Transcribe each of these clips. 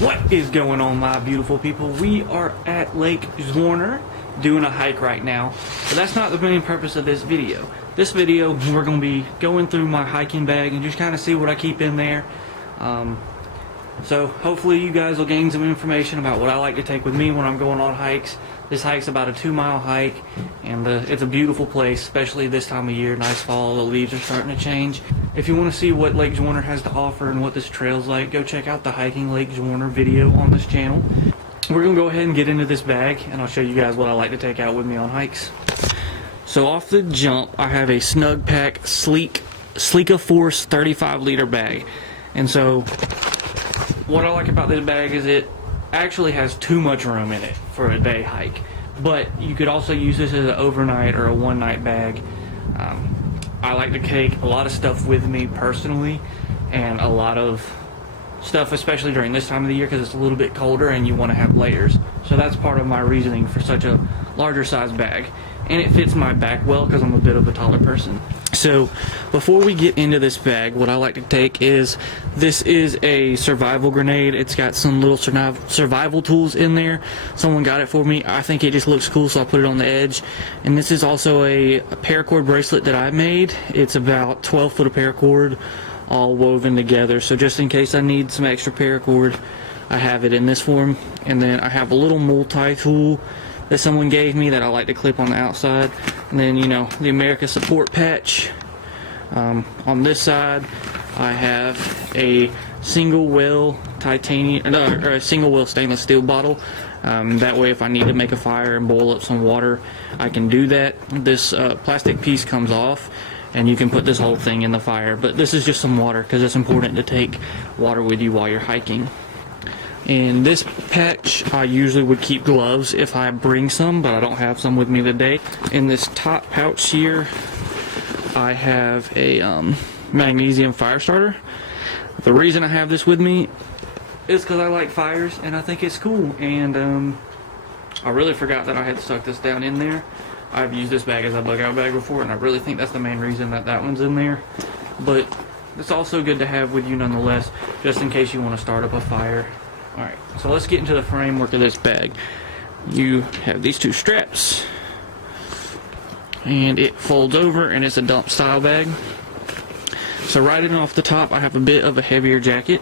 What is going on, my beautiful people? We are at Lake Zwarner doing a hike right now, but that's not the main purpose of this video. This video, we're going to be going through my hiking bag and just kind of see what I keep in there. So hopefully you guys will gain some information about what I like to take with me when I'm going on hikes. This hike's about a 2-mile hike, and it's a beautiful place, especially this time of year. Nice fall, the leaves are starting to change. If you want to see what Lake Zwarner has to offer and what this trail's like, go check out the Hiking Lake Zwarner video on this channel. We're going to go ahead and get into this bag, and I'll show you guys what I like to take out with me on hikes. So off the jump, I have a Snugpak Sleeka Force 35-liter bag. And so what I like about this bag is it actually has too much room in it for a day hike, but you could also use this as an overnight or a one-night bag. I like to take a lot of stuff with me personally, and a lot of stuff especially during this time of the year because it's a little bit colder and you want to have layers. So that's part of my reasoning for such a larger size bag, and it fits my back well because I'm a bit of a taller person. So before we get into this bag, what I like to take is, this is a survival grenade. It's got some little survival tools in there. Someone got it for me. I think it just looks cool, so I put it on the edge. And this is also a paracord bracelet that I made. It's about 12 foot of paracord all woven together, so just in case I need some extra paracord, I have it in this form. And then I have a little multi-tool that someone gave me that I like to clip on the outside. And then, you know, the America support patch. On this side, I have a single well titanium, or a single well stainless steel bottle. That way, if I need to make a fire and boil up some water, I can do that. This plastic piece comes off, and you can put this whole thing in the fire. But this is just some water because it's important to take water with you while you're hiking. In this patch, I usually would keep gloves if I bring some, but I don't have some with me today. In this top pouch here, I have a magnesium fire starter. The reason I have this with me is because I like fires and I think it's cool. And I really forgot that I had stuck this down in there. I've used this bag as a bug out bag before, and I really think that's the main reason that that one's in there. But it's also good to have with you nonetheless, just in case you want to start up a fire. Alright, so let's get into the framework of this bag. You have these two straps, and it folds over, and it's a dump style bag. So right in off the top, I have a bit of a heavier jacket.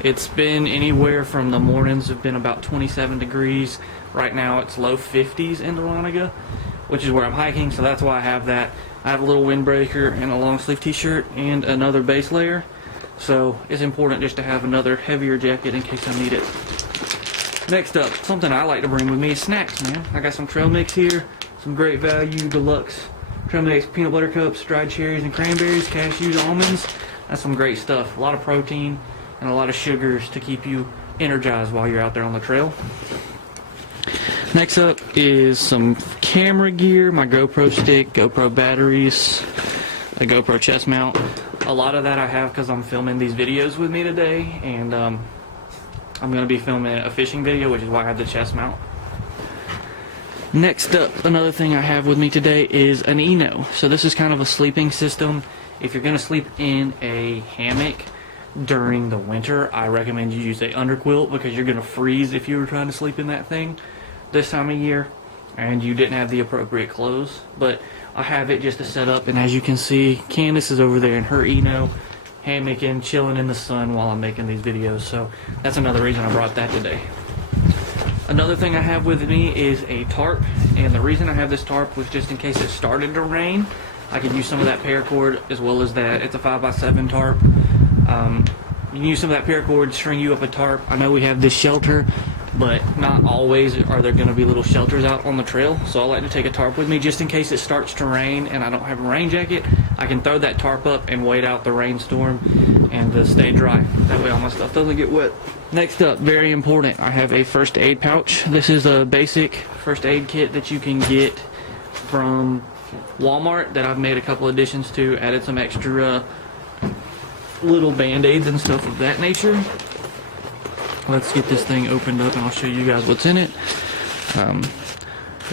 It's been anywhere from, the mornings have been about 27 degrees. Right now it's low 50s in Dahlonega, which is where I'm hiking, so that's why I have that. I have a little windbreaker and a long sleeve t-shirt and another base layer. So it's important just to have another heavier jacket in case I need it. Next up, something I like to bring with me is snacks, man. I got some trail mix here, some great value deluxe trail mix peanut butter cups, dried cherries and cranberries, cashews, almonds. That's some great stuff. A lot of protein and a lot of sugars to keep you energized while you're out there on the trail. Next up is some camera gear, my GoPro stick, GoPro batteries, a GoPro chest mount. A lot of that I have because I'm filming these videos with me today, and I'm going to be filming a fishing video, which is why I have the chest mount. Next up, another thing I have with me today is an Eno. So this is kind of a sleeping system. If you're going to sleep in a hammock during the winter, I recommend you use a underquilt because you're going to freeze if you were trying to sleep in that thing this time of year and you didn't have the appropriate clothes. But I have it just to set up, and as you can see, Candace is over there in her Eno, hammocking, chilling in the sun while I'm making these videos, so that's another reason I brought that today. Another thing I have with me is a tarp, and the reason I have this tarp was just in case it started to rain, I could use some of that paracord as well as that. It's a 5x7 tarp. You can use some of that paracord to string you up a tarp. I know we have this shelter, but not always are there going to be little shelters out on the trail, so I like to take a tarp with me just in case it starts to rain and I don't have a rain jacket. I can throw that tarp up and wait out the rainstorm and stay dry. That way all my stuff doesn't get wet. Next up, very important, I have a first aid pouch. This is a basic first aid kit that you can get from Walmart that I've made a couple additions to, added some extra little band-aids and stuff of that nature. Let's get this thing opened up and I'll show you guys what's in it.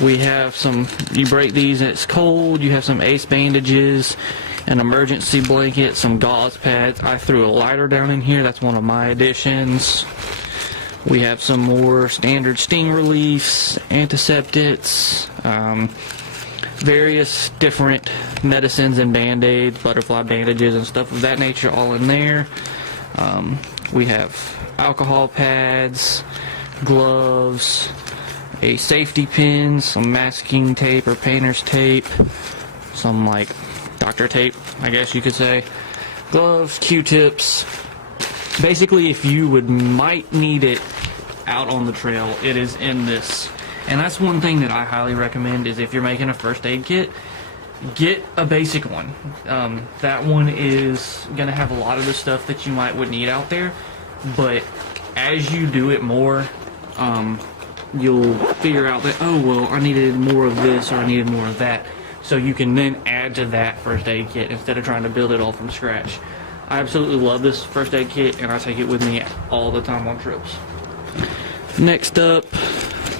We have some, you break these and it's cold, you have some ace bandages, an emergency blanket, some gauze pads. I threw a lighter down in here, that's one of my additions. We have some more standard sting reliefs, antiseptics, various different medicines and band-aids, butterfly bandages and stuff of that nature all in there. We have alcohol pads, gloves, a safety pin, some masking tape or painter's tape, some like doctor tape, I guess you could say, gloves, Q-tips. Basically, if you might need it out on the trail, it is in this. And that's one thing that I highly recommend, is if you're making a first aid kit, get a basic one. That one is going to have a lot of the stuff that you would need out there, but as you do it more, you'll figure out that, oh, well, I needed more of this or I needed more of that. So you can then add to that first aid kit instead of trying to build it all from scratch. I absolutely love this first aid kit, and I take it with me all the time on trips. Next up,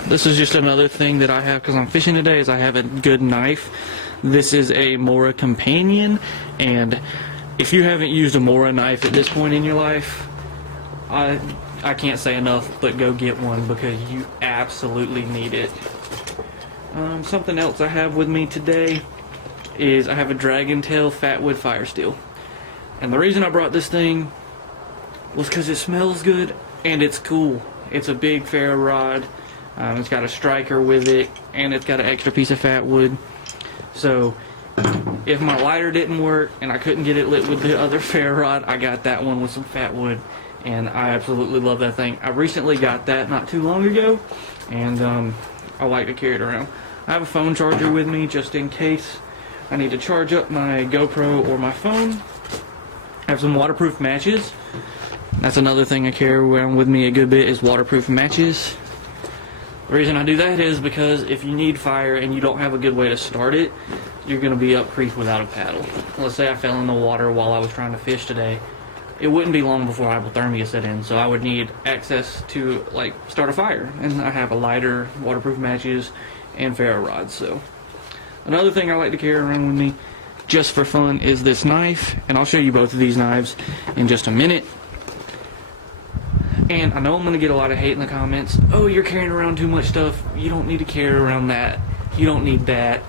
this is just another thing that I have because I'm fishing today, is I have a good knife. This is a Mora Companion, and if you haven't used a Mora knife at this point in your life, I can't say enough, but go get one because you absolutely need it. Something else I have with me today is I have a Dragon Tail Fatwood Fire Steel. And the reason I brought this thing was because it smells good and it's cool. It's a big ferro rod. It's got a striker with it, and it's got an extra piece of fat wood. So if my lighter didn't work and I couldn't get it lit with the other ferro rod, I got that one with some fat wood, and I absolutely love that thing. I recently got that not too long ago, and I like to carry it around. I have a phone charger with me just in case I need to charge up my GoPro or my phone. I have some waterproof matches. That's another thing I carry around with me a good bit, is waterproof matches. The reason I do that is because if you need fire and you don't have a good way to start it, you're going to be up creek without a paddle. Let's say I fell in the water while I was trying to fish today. It wouldn't be long before hypothermia set in, so I would need access to start a fire. And I have a lighter, waterproof matches, and ferro rods. So another thing I like to carry around with me just for fun is this knife, and I'll show you both of these knives in just a minute. And I know I'm going to get a lot of hate in the comments. Oh, you're carrying around too much stuff. You don't need to carry around that. You don't need that.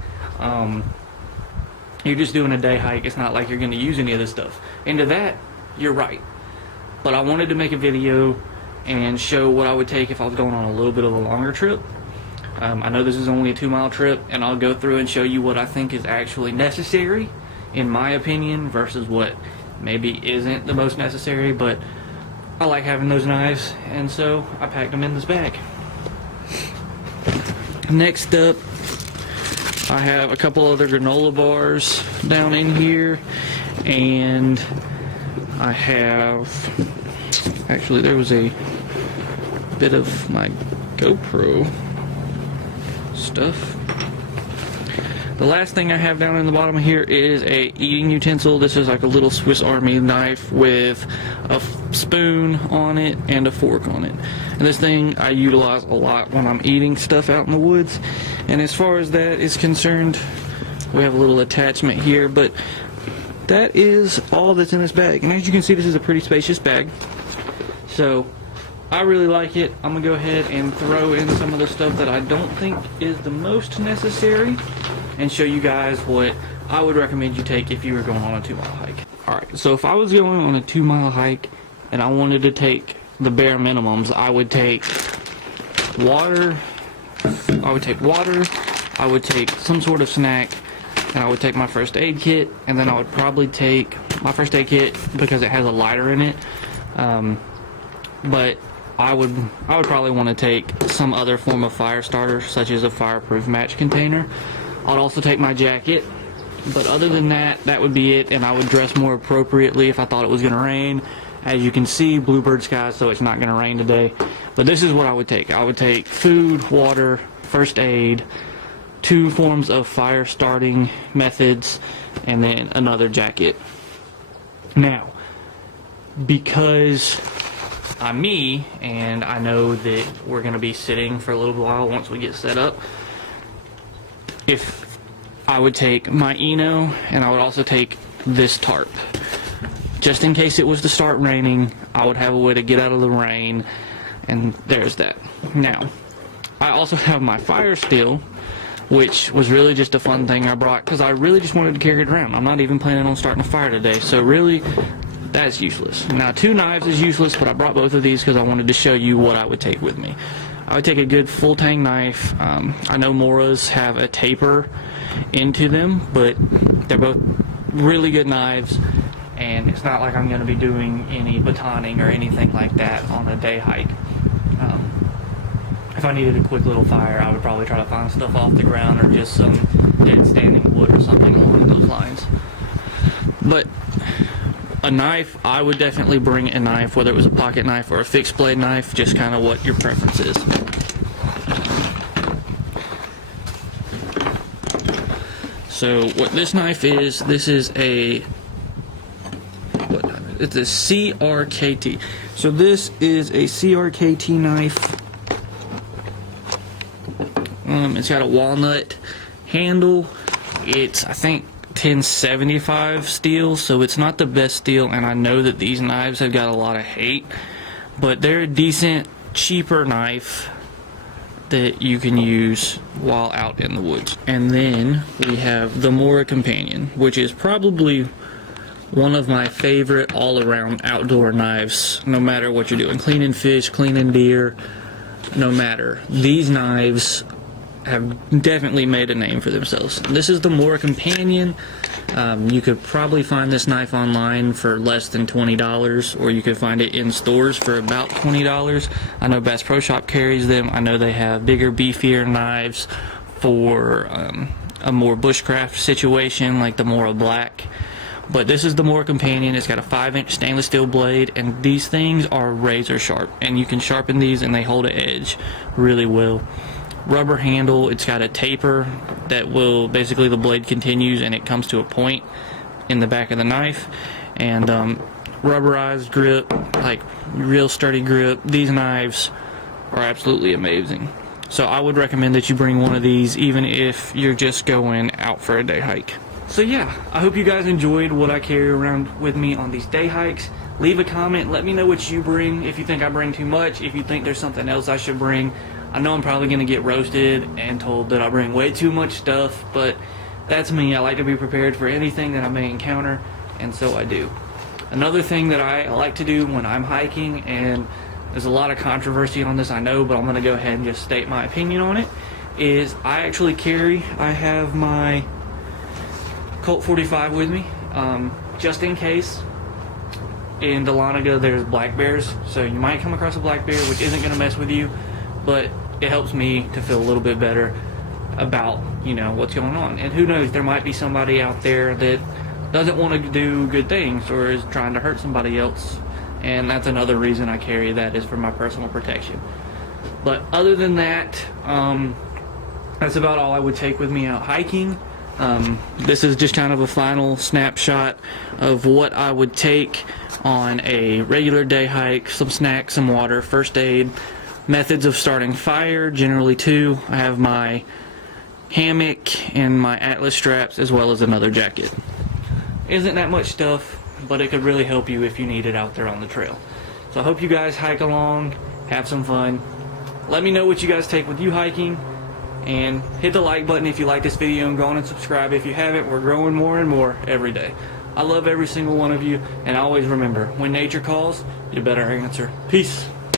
You're just doing a day hike. It's not like you're going to use any of this stuff. And to that, you're right. But I wanted to make a video and show what I would take if I was going on a little bit of a longer trip. I know this is only a 2-mile trip, and I'll go through and show you what I think is actually necessary, in my opinion, versus what maybe isn't the most necessary, but I like having those knives, and so I packed them in this bag. Next up, I have a couple other granola bars down in here, and I have, actually there was a bit of my GoPro stuff. The last thing I have down in the bottom here is a eating utensil. This is like a little Swiss Army knife with a spoon on it and a fork on it. And this thing I utilize a lot when I'm eating stuff out in the woods. And as far as that is concerned, we have a little attachment here, but that is all that's in this bag. And as you can see, this is a pretty spacious bag. So I really like it. I'm gonna go ahead and throw in some of the stuff that I don't think is the most necessary and show you guys what I would recommend you take if you were going on a 2-mile hike. Alright, so if I was going on a 2-mile hike and I wanted to take the bare minimums, I would take water, I would take some sort of snack, and I would take my first aid kit, and then I would probably take my first aid kit because it has a lighter in it, but I would probably want to take some other form of fire starter, such as a fireproof match container. I'd also take my jacket, but other than that, that would be it, and I would dress more appropriately if I thought it was going to rain. As you can see, bluebird skies, so it's not going to rain today. But this is what I would take. I would take food, water, first aid, 2 forms of fire starting methods, and then another jacket. Now, because I'm me, and I know that we're going to be sitting for a little while once we get set up, if I would take my Eno, and I would also take this tarp. Just in case it was to start raining, I would have a way to get out of the rain. And there's that. Now, I also have my fire steel, which was really just a fun thing I brought because I really just wanted to carry it around. I'm not even planning on starting a fire today, so really, that's useless. Now, 2 knives is useless, but I brought both of these because I wanted to show you what I would take with me. I would take a good full tang knife. I know Moras have a taper into them, but they're both really good knives, and it's not like I'm going to be doing any batoning or anything like that on a day hike. If I needed a quick little fire, I would probably try to find stuff off the ground or just some dead standing wood or something along those lines. But a knife, I would definitely bring a knife, whether it was a pocket knife or a fixed blade knife, just kind of what your preference is. So what this knife is, this is a, it's a CRKT. So this is a CRKT knife. It's got a walnut handle. It's, I think, 1075 steel, so it's not the best steel, and I know that these knives have got a lot of hate, but they're a decent, cheaper knife that you can use while out in the woods. And then we have the Mora Companion, which is probably one of my favorite all-around outdoor knives, no matter what you're doing. Cleaning fish, cleaning deer, no matter. These knives have definitely made a name for themselves. This is the Mora Companion. You could probably find this knife online for less than $20, or you could find it in stores for about $20. I know Bass Pro Shop carries them. I know they have bigger, beefier knives for a more bushcraft situation, like the Mora Black. But this is the Mora Companion. It's got a 5-inch stainless steel blade, and these things are razor sharp, and you can sharpen these and they hold an edge really well. Rubber handle. It's got a taper that will, basically the blade continues and it comes to a point in the back of the knife, and rubberized grip, like real sturdy grip. These knives are absolutely amazing. So I would recommend that you bring one of these even if you're just going out for a day hike. So yeah, I hope you guys enjoyed what I carry around with me on these day hikes. Leave a comment, let me know what you bring, if you think I bring too much, if you think there's something else I should bring. I know I'm probably going to get roasted and told that I bring way too much stuff, but that's me. I like to be prepared for anything that I may encounter, and so I do. Another thing that I like to do when I'm hiking, and there's a lot of controversy on this, I know, but I'm going to go ahead and just state my opinion on it, is I actually I have my Colt 45 with me, just in case. In Dahlonega there's black bears, so you might come across a black bear, which isn't going to mess with you, but it helps me to feel a little bit better about, you know, what's going on. And who knows, there might be somebody out there that doesn't want to do good things or is trying to hurt somebody else, and that's another reason I carry that, is for my personal protection. But other than that, that's about all I would take with me out hiking. This is just kind of a final snapshot of what I would take on a regular day hike: some snacks, some water, first aid, methods of starting fire, generally 2. I have my hammock and my Atlas straps, as well as another jacket. Isn't that much stuff, but it could really help you if you need it out there on the trail. So I hope you guys hike along, have some fun. Let me know what you guys take with you hiking, and hit the like button if you like this video, and go on and subscribe if you haven't. We're growing more and more every day. I love every single one of you, and always remember, when nature calls, you better answer. Peace.